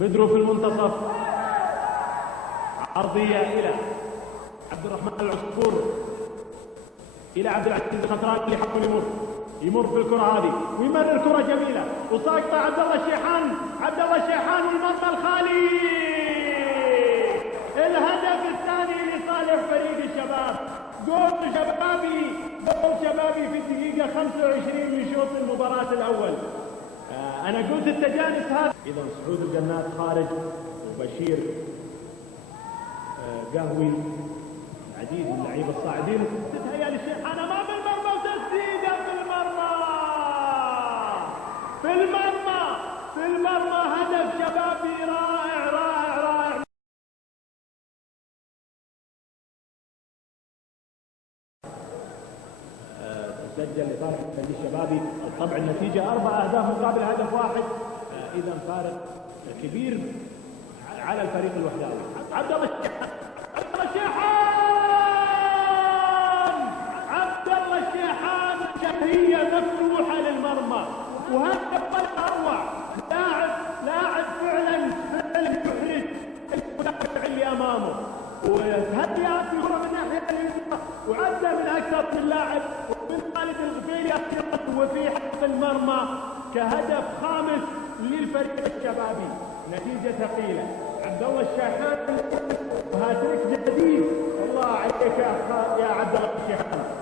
بدروا في المنتصف، عرضية إلى عبد الرحمن العصفور، إلى عبد العزيز الخطران اللي يحاول يمر في الكرة هذه ويمرر كرة جميلة وساقطة عبد الله الشيحان، عبد الله الشيحان والمرمى الخالي. الهدف الثاني لصالح فريق الشباب، جول شبابي، جول شبابي في الدقيقة 25 من شوط المباراة الأول. أنا قلت التجانس هذا. إذا سعود الجنات خارج وبشير قهوي، العديد من اللعيبة الصاعدين. تتهيأ للشيحان أمام المرمى وتسديدة في المرمى هدف شبابي رائع رائع رائع. تسجل لصالح الفريق الشبابي، طبعا النتيجة 4 أهداف مقابل هدف واحد. إذا فارق كبير على الفريق الوحداوي. عبد الله الشيحان شهية مفتوحة للمرمى، وهدف اروع. لاعب فعلا يحرج المدافع اللي امامه، وهديها في كرة من ناحية اليسرى، وعدى من اكثر من لاعب، ومن خالد الغفيلي وفي حق المرمى كهدف خامس للفريق الشبابي. نتيجة ثقيلة. عبد الله الشيحان وهاتريك جديد. الله عليك يا عبد الله الشيحان.